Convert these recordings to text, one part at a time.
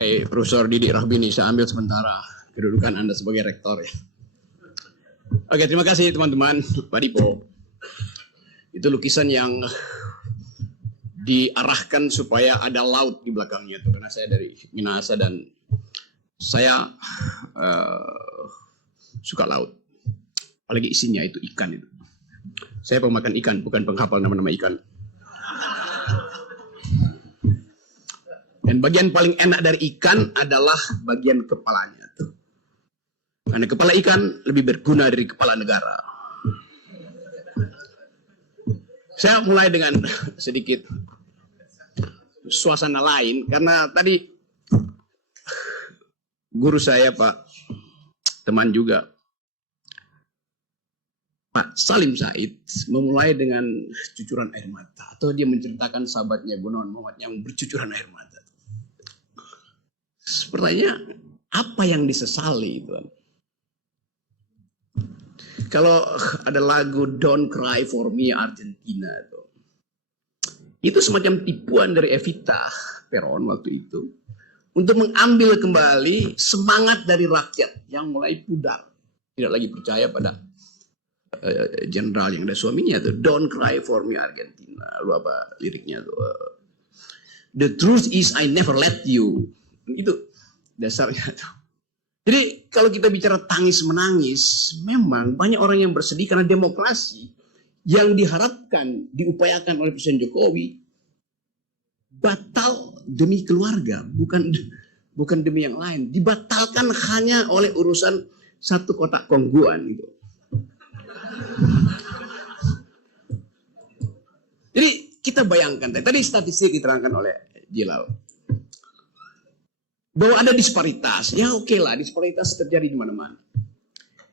Profesor Didik Rahbini, saya ambil sementara kedudukan Anda sebagai rektor ya. Oke, terima kasih teman-teman. Pak Dipo, itu lukisan yang diarahkan supaya ada laut di belakangnya itu, karena saya dari Minahasa dan saya suka laut. Apalagi isinya itu ikan itu. Saya pemakan ikan, bukan penghafal nama-nama ikan. Dan bagian paling enak dari ikan adalah bagian kepalanya tuh. Karena kepala ikan lebih berguna dari kepala negara. Saya mulai dengan sedikit suasana lain, karena tadi guru saya, Pak, teman juga, Pak Salim Said, memulai dengan cucuran air mata. Atau dia menceritakan sahabatnya Gunawan Muhammad yang bercucuran air mata. Pertanyaannya, apa yang disesali, Tuan? Kalau ada lagu Don't Cry For Me Argentina, itu semacam tipuan dari Evita Peron waktu itu untuk mengambil kembali semangat dari rakyat yang mulai pudar, tidak lagi percaya pada jenderal yang ada suaminya tuh. Don't Cry For Me Argentina, lu apa liriknya tuh? The truth is I never let you. Itu dasarnya tuh. Jadi kalau kita bicara tangis menangis, memang banyak orang yang bersedih karena demokrasi yang diharapkan, diupayakan oleh Presiden Jokowi batal demi keluarga, bukan demi yang lain. Dibatalkan hanya oleh urusan satu kotak kongguan gitu. Jadi kita bayangkan, tadi statistik diterangkan oleh Jilal, bahwa ada disparitas. Ya oke lah, disparitas terjadi di mana-mana.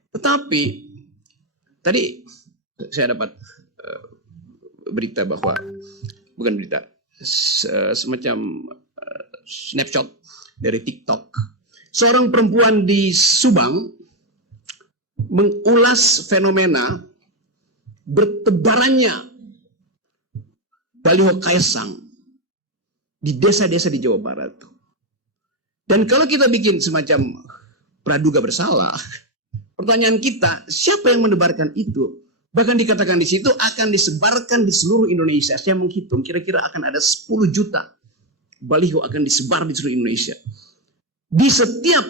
Tetapi tadi saya dapat berita bahwa, bukan berita, semacam snapshot dari TikTok. Seorang perempuan di Subang mengulas fenomena bertebarannya baliho Kaisang di desa-desa di Jawa Barat. Dan kalau kita bikin semacam praduga bersalah, pertanyaan kita, siapa yang menebarkan itu? Bahkan dikatakan di situ akan disebarkan di seluruh Indonesia. Saya menghitung kira-kira akan ada 10 juta baliho akan disebar di seluruh Indonesia. Di setiap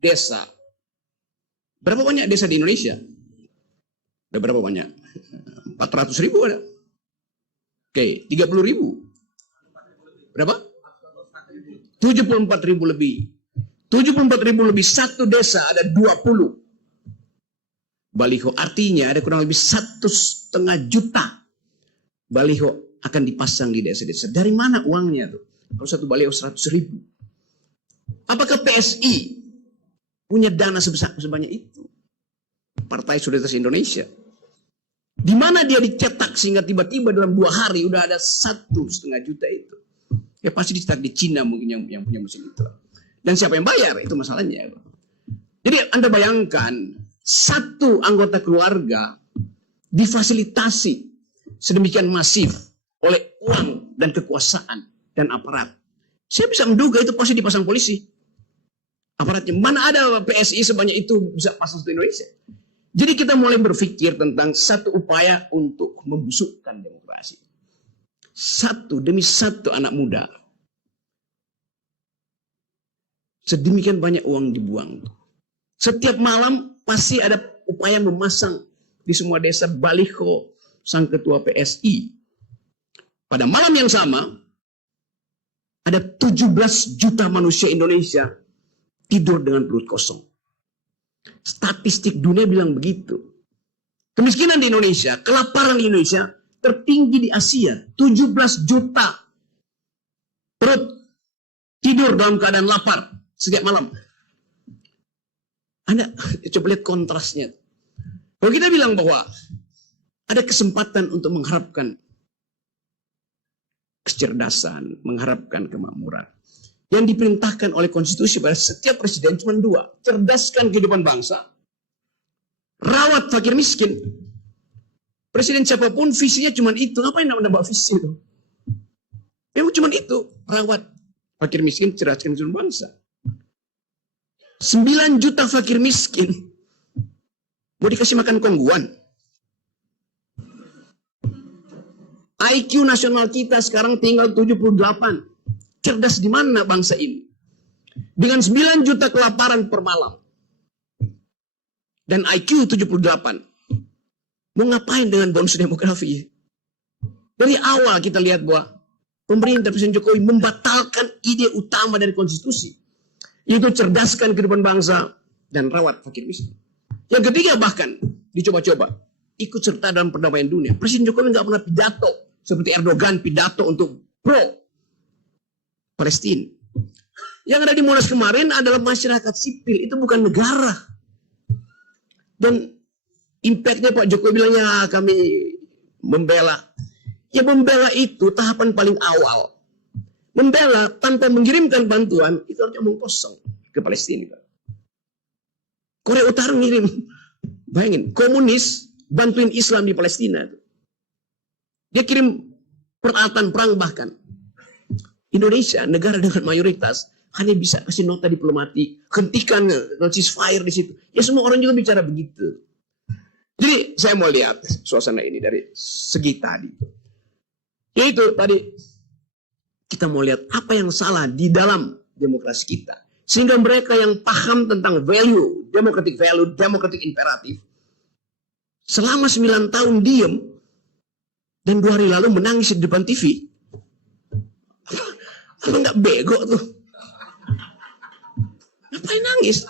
desa. Berapa banyak desa di Indonesia? Ada berapa banyak? 400 ribu ada. Oke, 30 ribu. Berapa? 74 ribu lebih. 74 ribu lebih, satu desa ada 20 baliho. Artinya ada kurang lebih 1,5 juta baliho akan dipasang di desa-desa. Dari mana uangnya tuh? Kalau satu baliho 100 ribu. Apakah PSI punya dana sebanyak itu? Partai Solidaritas Indonesia. Di mana dia dicetak sehingga tiba-tiba dalam 2 hari udah ada 1,5 juta itu? Ya pasti dicetak di Cina mungkin yang punya mesin itu. Dan siapa yang bayar? Itu masalahnya. Jadi Anda bayangkan, satu anggota keluarga difasilitasi sedemikian masif oleh uang dan kekuasaan dan aparat. Saya bisa menduga itu pasti dipasang polisi. Aparatnya. Mana ada PSI sebanyak itu bisa pasang di Indonesia. Jadi kita mulai berpikir tentang satu upaya untuk membusukkan demokrasi. Satu demi satu anak muda. Sedemikian banyak uang dibuang. Setiap malam pasti ada upaya memasang di semua desa baliho sang ketua PSI. Pada malam yang sama, ada 17 juta manusia Indonesia tidur dengan perut kosong. Statistik dunia bilang begitu. Kemiskinan di Indonesia, kelaparan di Indonesia tertinggi di Asia. 17 juta perut tidur dalam keadaan lapar setiap malam. Anda coba lihat kontrasnya. Kalau kita bilang bahwa ada kesempatan untuk mengharapkan kecerdasan, mengharapkan kemakmuran, yang diperintahkan oleh konstitusi pada setiap presiden cuma 2. Cerdaskan kehidupan bangsa, rawat fakir miskin. Presiden siapapun visinya cuma itu. Ngapain nambah visi itu? Memang cuma itu, rawat Fakir miskin, cerdaskan seluruh bangsa. 9 juta fakir miskin mau dikasih makan kongguan. IQ nasional kita sekarang tinggal 78. Cerdas di mana bangsa ini? Dengan 9 juta kelaparan per malam. Dan IQ 78. Mau ngapain dengan bonus demografi? Dari awal kita lihat bahwa pemerintah Presiden Jokowi membatalkan ide utama dari konstitusi, yaitu cerdaskan kehidupan bangsa dan rawat fakir miskin. Yang ketiga bahkan dicoba-coba ikut serta dalam perdamaian dunia. Presiden Jokowi nggak pernah pidato seperti Erdogan pidato untuk pro Palestina. Yang ada di Monas kemarin adalah masyarakat sipil, itu bukan negara. Dan impactnya Pak Jokowi bilang ya kami membela. Ya membela itu tahapan paling awal. Membela tanpa mengirimkan bantuan itu harusnya omong kosong ke Palestina. Korea Utara ngirim, bayangin, komunis bantuin Islam di Palestina. Dia kirim peralatan perang bahkan. Indonesia, negara dengan mayoritas, hanya bisa kasih nota diplomatik, hentikan ceasefire di situ. Ya semua orang juga bicara begitu. Jadi saya mau lihat suasana ini dari segi tadi. Yaitu tadi kita mau lihat apa yang salah di dalam demokrasi kita. Sehingga mereka yang paham tentang value, democratic imperatif, selama 9 tahun diem, dan 2 hari lalu menangis di depan TV. Apa nggak bego tuh? Ngapain nangis?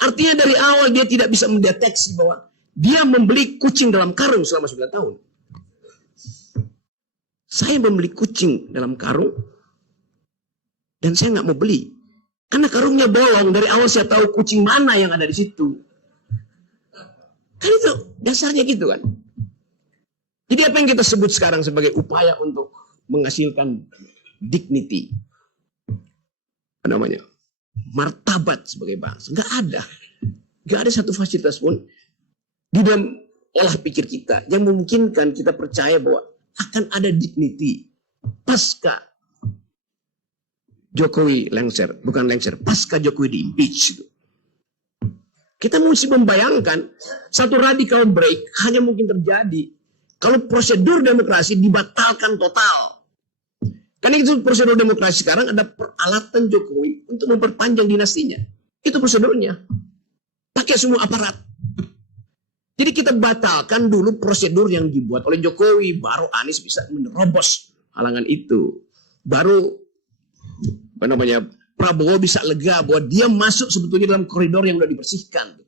Artinya dari awal dia tidak bisa mendeteksi bahwa dia membeli kucing dalam karung selama 9 tahun. Saya membeli kucing dalam karung, dan saya nggak mau beli. Karena karungnya bolong, dari awal saya tahu kucing mana yang ada di situ. Kan itu dasarnya gitu kan. Jadi apa yang kita sebut sekarang sebagai upaya untuk menghasilkan dignity, apa namanya, martabat sebagai bangsa, nggak ada. Nggak ada satu fasilitas pun di dalam olah pikir kita yang memungkinkan kita percaya bahwa akan ada dignity pasca Jokowi lengser, bukan lengser, pasca Jokowi di-impeach. Kita mesti membayangkan satu radical break hanya mungkin terjadi kalau prosedur demokrasi dibatalkan total. Karena itu prosedur demokrasi sekarang ada peralatan Jokowi untuk memperpanjang dinastinya. Itu prosedurnya. Pakai semua aparat. Jadi kita batalkan dulu prosedur yang dibuat oleh Jokowi, baru Anies bisa menerobos halangan itu. Baru apa namanya, Prabowo bisa lega bahwa dia masuk sebetulnya dalam koridor yang sudah dibersihkan.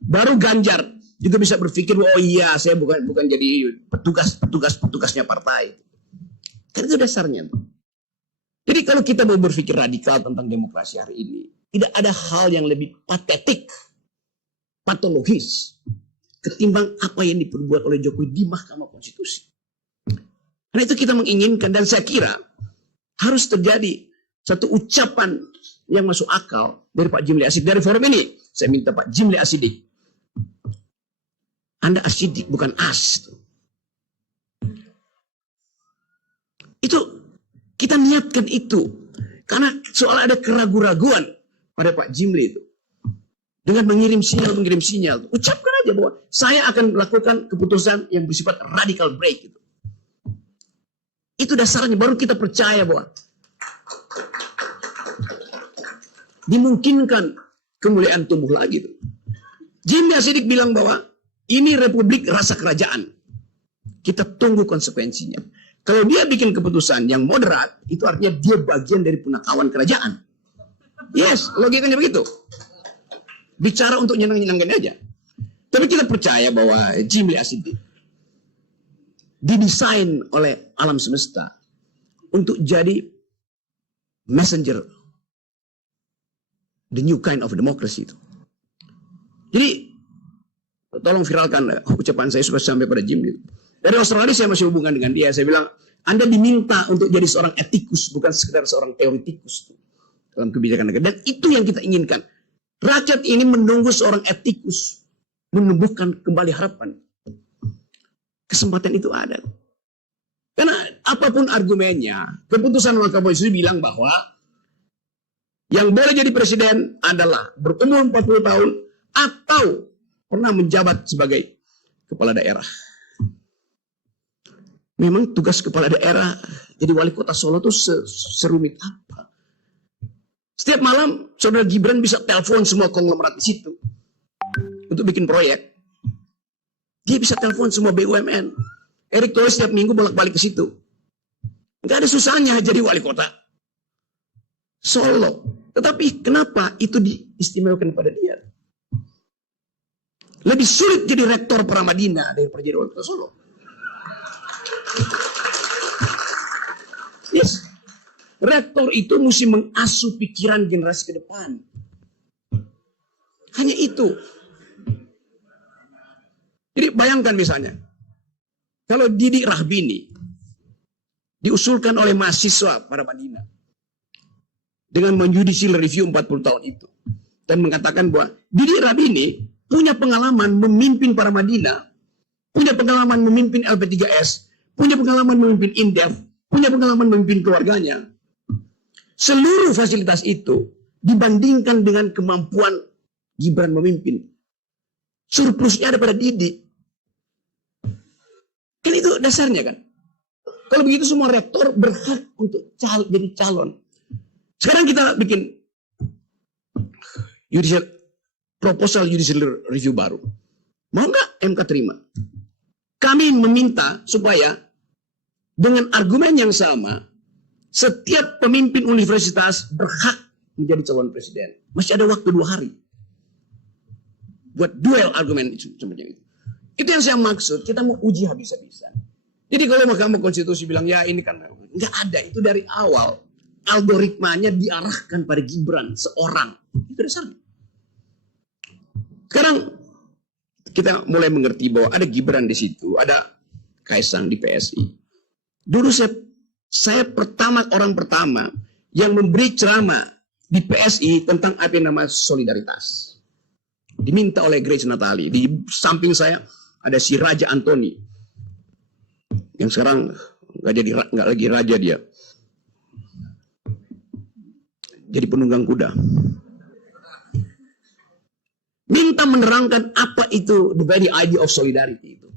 Baru Ganjar juga bisa berpikir bahwa oh iya saya bukan jadi petugasnya partai. Kan itu dasarnya. Jadi kalau kita mau berpikir radikal tentang demokrasi hari ini, tidak ada hal yang lebih patetik, patologis ketimbang apa yang diperbuat oleh Jokowi di Mahkamah Konstitusi. Karena itu kita menginginkan, dan saya kira harus terjadi satu ucapan yang masuk akal dari Pak Jimli Asidik. Dari forum ini, saya minta Pak Jimli Asidik, Anda asidik, bukan as. Itu, kita niatkan itu. Karena soal ada keraguan-raguan pada Pak Jimli itu. Dengan mengirim sinyal. Ucapkan aja bahwa saya akan melakukan keputusan yang bersifat radical break. Itu dasarnya, baru kita percaya bahwa dimungkinkan kemuliaan tumbuh lagi. Jimli Asidik bilang bahwa ini republik rasa kerajaan. Kita tunggu konsekuensinya. Kalau dia bikin keputusan yang moderat, itu artinya dia bagian dari punakawan kerajaan. Yes, logikanya begitu. Bicara untuk nyenang-nyenangkan aja. Tapi kita percaya bahwa Jimli Asidik didesain oleh alam semesta untuk jadi messenger the new kind of democracy itu. Jadi tolong viralkan ucapan saya supaya sampai pada Jimli. Dari Australia saya masih hubungan dengan dia. Saya bilang, Anda diminta untuk jadi seorang etikus, bukan sekedar seorang teoretikus dalam kebijakan negara. Dan itu yang kita inginkan. Rakyat ini menunggu seorang etikus menumbuhkan kembali harapan. Kesempatan itu ada. Karena apapun argumennya, keputusan Mahkamah Konstitusi bilang bahwa Yang boleh jadi presiden adalah berumur 40 tahun atau pernah menjabat sebagai kepala daerah. Memang tugas kepala daerah jadi wali kota Solo itu serumit apa? Setiap malam saudara Gibran bisa telepon semua konglomerat di situ untuk bikin proyek. Dia bisa telepon semua BUMN. Erick Thohir setiap minggu bolak-balik ke situ. Nggak ada susahnya jadi wali kota Solo. Tetapi kenapa itu diistimewakan pada dia? Lebih sulit jadi rektor Pramadina daripada jadi wali kota Solo. Yes. Rektor itu mesti mengasuh pikiran generasi ke depan. Hanya itu. Jadi bayangkan misalnya, kalau Didi Rahbini diusulkan oleh mahasiswa pada Madinah dengan menjudicial review 40 tahun itu dan mengatakan bahwa Didi Rahbini punya pengalaman memimpin para Madinah, punya pengalaman memimpin LP3S, punya pengalaman memimpin Indef, punya pengalaman memimpin keluarganya. Seluruh fasilitas itu dibandingkan dengan kemampuan Gibran memimpin. Surplusnya ada pada Didi. Kan itu dasarnya kan. Kalau begitu semua rektor berhak untuk jadi calon. Sekarang kita bikin proposal judicial review baru. Mau nggak MK terima? Kami meminta supaya dengan argumen yang sama, setiap pemimpin universitas berhak menjadi calon presiden. Masih ada waktu 2 hari. Buat duel argumen seperti itu. Itu yang saya maksud, kita mau uji habis-habisan. Jadi kalau Mahkamah Konstitusi bilang, ya ini kan, nggak ada. Itu dari awal. Algoritmanya diarahkan pada Gibran, seorang. Itu dasarnya. Sekarang, kita mulai mengerti bahwa ada Gibran di situ, ada Kaisang di PSI. Dulu saya orang pertama yang memberi ceramah di PSI tentang apa yang namanya solidaritas. Diminta oleh Grace Natali. Di samping saya ada si Raja Antoni. Yang sekarang nggak lagi raja dia. Jadi penunggang kuda. Minta menerangkan apa itu the very idea of solidarity itu.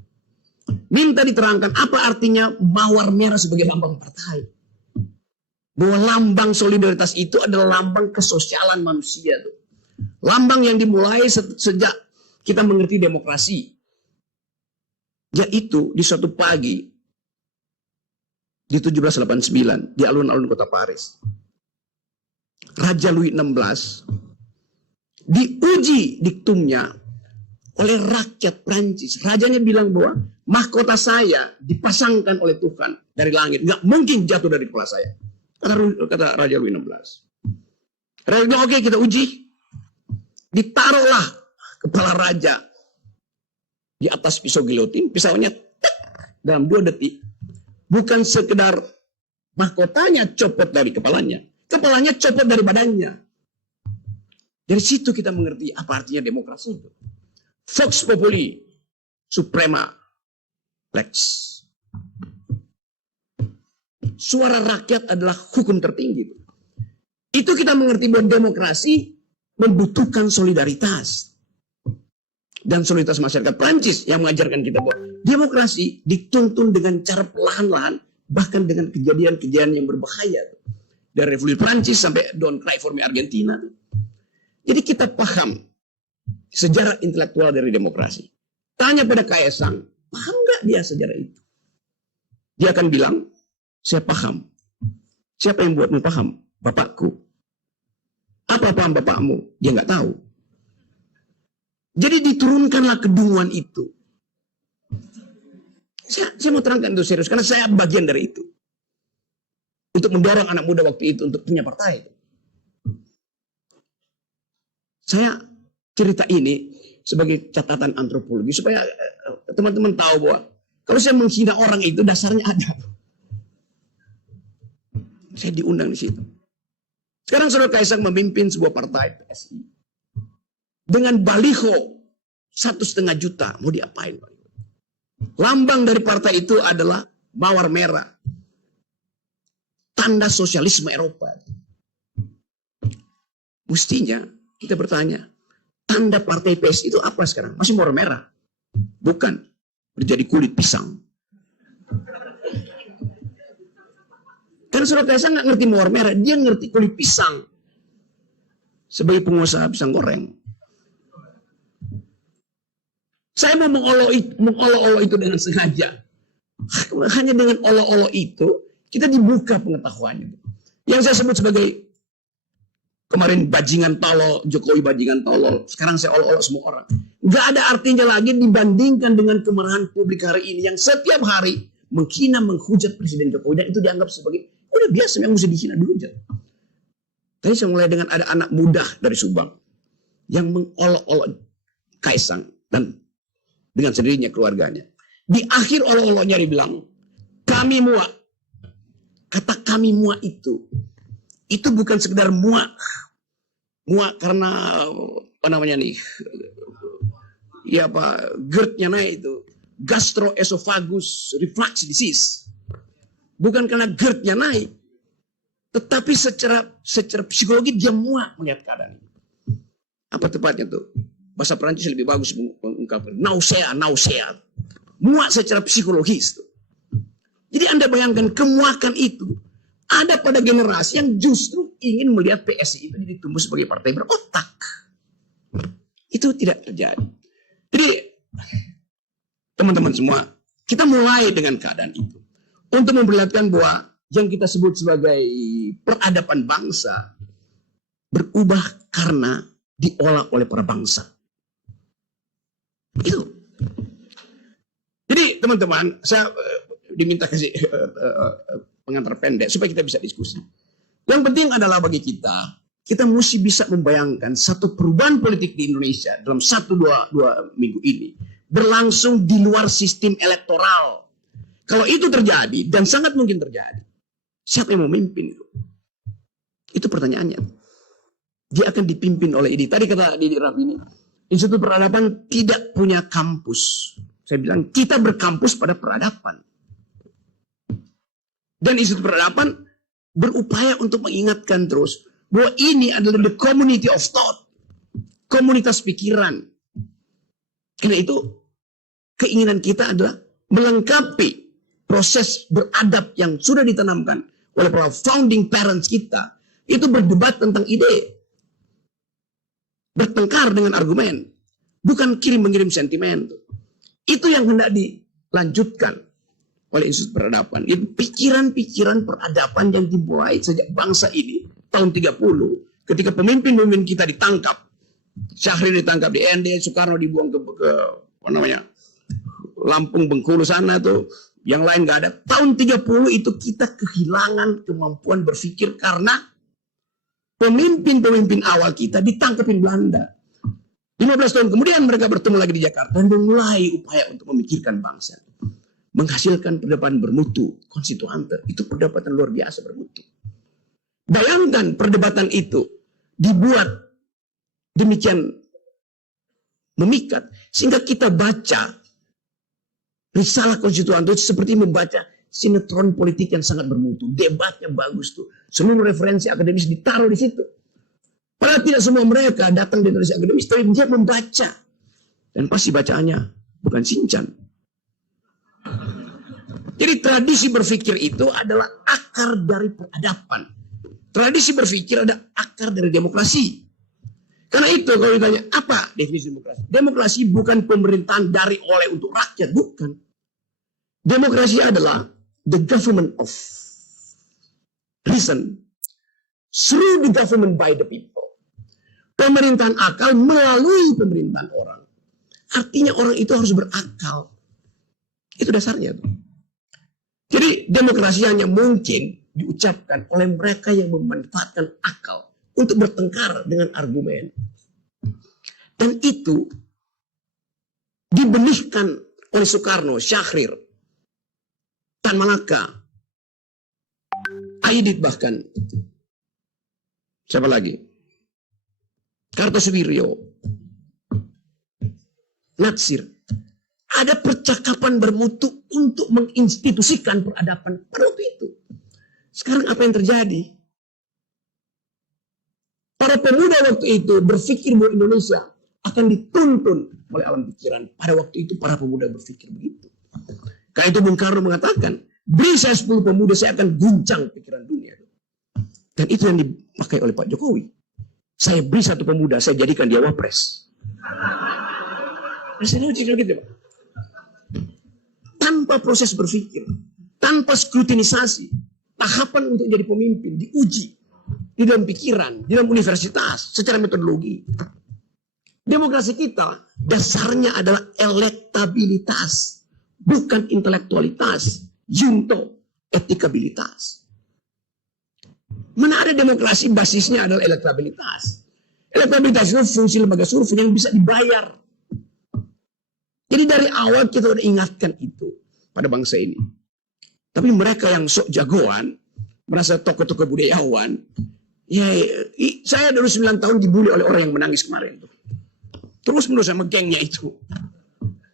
Minta diterangkan apa artinya mawar merah sebagai lambang partai. Bahwa lambang solidaritas itu adalah lambang kesosialan manusia tuh. Lambang yang dimulai sejak kita mengerti demokrasi. Yaitu di suatu pagi di 1789 di alun-alun kota Paris. Raja Louis XVI diuji diktumnya oleh rakyat Prancis. Rajanya bilang bahwa mahkota saya dipasangkan oleh Tuhan dari langit. Nggak mungkin jatuh dari kepala saya. Kata Raja Louis XVI. Raja bilang, oke, kita uji. Ditaruhlah kepala raja di atas pisau gilotin. Pisaunya dalam 2 detik. Bukan sekedar mahkotanya copot dari kepalanya. Kepalanya copot dari badannya. Dari situ kita mengerti apa artinya demokrasi itu. Vox populi suprema lex. Suara rakyat adalah hukum tertinggi. Itu kita mengerti bahwa demokrasi membutuhkan solidaritas. Dan solidaritas masyarakat Prancis yang mengajarkan kita bahwa demokrasi dituntun dengan cara perlahan-lahan, bahkan dengan kejadian-kejadian yang berbahaya. Dari revolusi Prancis sampai Don't Cry for Me Argentina. Jadi kita paham sejarah intelektual dari demokrasi. Tanya pada Kaisang, paham nggak dia sejarah itu? Dia akan bilang, saya paham. Siapa yang buatmu paham? Bapakku. Apa paham bapakmu? Dia nggak tahu. Jadi diturunkanlah kedunguan itu. Saya mau terangkan itu serius, karena saya bagian dari itu. Untuk mendorong anak muda waktu itu untuk punya partai. Saya cerita ini sebagai catatan antropologi supaya teman-teman tahu bahwa kalau saya menghina orang itu dasarnya ada. Saya diundang di situ. Sekarang Saudara Kaisang memimpin sebuah partai PSI dengan baliho 1,5 juta. Mau diapain? Lambang dari partai itu adalah mawar merah. Tanda sosialisme Eropa. Mestinya kita bertanya, tanda partai PSI itu apa sekarang? Masih warna merah? Bukan, menjadi kulit pisang. Karena Saudara Kaisang nggak ngerti mawar merah, dia ngerti kulit pisang. Sebagai pengusaha pisang goreng. Saya mau mengolok-olok itu dengan sengaja. Hanya dengan olok-olok itu, kita dibuka pengetahuannya. Yang saya sebut sebagai kemarin bajingan tolol, Jokowi bajingan tolol, sekarang saya olok-olok semua orang. Nggak ada artinya lagi dibandingkan dengan kemarahan publik hari ini yang setiap hari menghina, menghujat Presiden Jokowi, dan itu dianggap sebagai udah biasa yang mesti dihina dihujat. Tadi saya mulai dengan ada anak muda dari Subang yang mengolok-olok Kaisang dan dengan sendirinya keluarganya. Di akhir olok-oloknya dia bilang, kami muak. Kata kami muak itu bukan sekedar muak. Muak karena apa namanya nih? Ya apa, GERD-nya naik itu. Gastroesophagus reflux disease. Bukan karena GERD-nya naik, tetapi secara psikologi dia muak melihat keadaan ini. Apa tepatnya tuh? Bahasa Perancis lebih bagus mengungkapkan nausea. Muak secara psikologis tuh. Jadi Anda bayangkan kemuakan itu ada pada generasi yang justru ingin melihat PSI itu ditumbuh sebagai partai berotak. Itu tidak terjadi. Jadi teman-teman semua, kita mulai dengan keadaan itu. Untuk memperlihatkan bahwa yang kita sebut sebagai peradaban bangsa berubah karena diolah oleh para bangsa. Itu. Jadi teman-teman, saya diminta kasih pengantar pendek supaya kita bisa diskusi. Yang penting adalah bagi kita mesti bisa membayangkan satu perubahan politik di Indonesia dalam 1-2 minggu ini berlangsung di luar sistem elektoral. Kalau itu terjadi, dan sangat mungkin terjadi, siapa yang memimpin itu? Itu pertanyaannya. Dia akan dipimpin oleh ini. Tadi kata Didi Rafini, Institut Peradaban tidak punya kampus. Saya bilang, kita berkampus pada peradaban. Dan Institut Peradaban berupaya untuk mengingatkan terus bahwa ini adalah the community of thought. Komunitas pikiran. Karena itu, keinginan kita adalah melengkapi proses beradab yang sudah ditanamkan oleh para founding parents kita. Itu berdebat tentang ide. Bertengkar dengan argumen. Bukan kirim-mengirim sentimen. Itu yang hendak dilanjutkan oleh Institut Peradaban. Itu pikiran-pikiran peradaban yang dimulai sejak bangsa ini tahun 30. Ketika pemimpin-pemimpin kita ditangkap. Syahrir ditangkap di ND, Soekarno dibuang ke apa namanya, Lampung, Bengkulu sana tuh. Yang lain nggak ada. Tahun 30 itu kita kehilangan kemampuan berpikir karena pemimpin-pemimpin awal kita ditangkapin Belanda. 15 tahun kemudian mereka bertemu lagi di Jakarta dan memulai upaya untuk memikirkan bangsa. Menghasilkan perdebatan bermutu, konstituante. Itu perdebatan luar biasa bermutu. Bayangkan perdebatan itu dibuat demikian memikat sehingga kita baca risalah konstituante itu seperti membaca sinetron politik yang sangat bermutu. Debatnya bagus tuh. Seluruh referensi akademis ditaruh di situ. Padahal tidak semua mereka datang dari referensi akademis, tapi dia membaca. Dan pasti bacaannya bukan Sinchan. Jadi tradisi berpikir itu adalah akar dari peradaban. Tradisi berpikir ada akar dari demokrasi. Karena itu kalau ditanya, apa definisi demokrasi? Demokrasi bukan pemerintahan dari oleh untuk rakyat, bukan. Demokrasi adalah the government of reason through the government by the people. Pemerintahan akal melalui pemerintahan orang. Artinya orang itu harus berakal. Itu dasarnya. Jadi demokrasi hanya mungkin diucapkan oleh mereka yang memanfaatkan akal untuk bertengkar dengan argumen. Dan itu dibenihkan oleh Soekarno, Syahrir, Tan Malaka, Aidit bahkan. Siapa lagi? Kartosuwiryo, Natsir. Ada percakapan bermutu untuk menginstitusikan peradaban pada waktu itu. Sekarang apa yang terjadi? Pada Para pemuda waktu itu berpikir bahwa Indonesia akan dituntun oleh alam pikiran. Pada waktu itu para pemuda berpikir begitu. Karena itu Bung Karno mengatakan, beri saya 10 pemuda, saya akan guncang pikiran dunia. Dan itu yang dipakai oleh Pak Jokowi. Saya beri 1 pemuda, saya jadikan dia wapres. Masih logik gitu, Pak. Tanpa proses berpikir, tanpa skrutinisasi, tahapan untuk jadi pemimpin diuji di dalam pikiran, di dalam universitas, secara metodologi. Demokrasi kita dasarnya adalah elektabilitas, bukan intelektualitas, junto, etikabilitas. Mana ada demokrasi basisnya adalah elektabilitas. Elektabilitas itu fungsi lembaga survei yang bisa dibayar. Jadi dari awal kita sudah ingatkan itu pada bangsa ini. Tapi mereka yang sok jagoan, merasa tokoh-tokoh budayawan, ya, saya dulu 9 tahun dibully oleh orang yang menangis kemarin tuh. Terus menerus sama gengnya itu.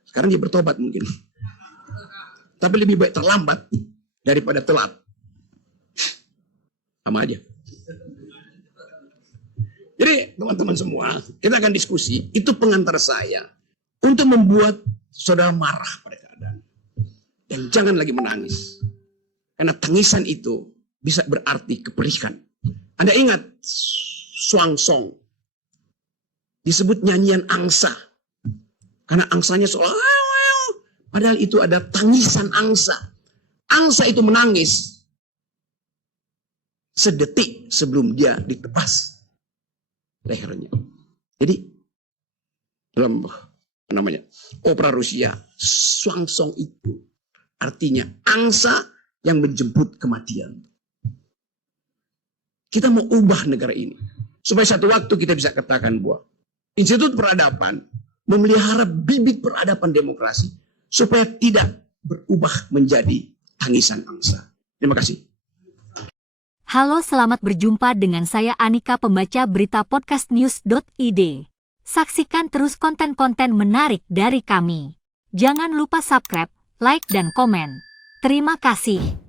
Sekarang dia bertobat mungkin. Tapi lebih baik terlambat daripada telat. Sama aja. Jadi teman-teman semua, kita akan diskusi. Itu pengantar saya untuk membuat saudara marah pada keadaan. Dan jangan lagi menangis. Karena tangisan itu bisa berarti keperikan. Anda ingat Swangsong disebut nyanyian angsa. Karena angsanya seolah padahal itu ada tangisan angsa. Angsa itu menangis sedetik sebelum dia ditebas lehernya. Jadi dalam opera Rusia, Swangsong itu artinya angsa yang menjemput kematian. Kita mau ubah negara ini supaya satu waktu kita bisa katakan bahwa Institut Peradaban memelihara bibit peradaban demokrasi supaya tidak berubah menjadi tangisan angsa. Terima kasih. Halo, selamat berjumpa dengan saya Anika, pembaca berita podcastnews.id. Saksikan terus konten-konten menarik dari kami. Jangan lupa subscribe, like, dan komen. Terima kasih.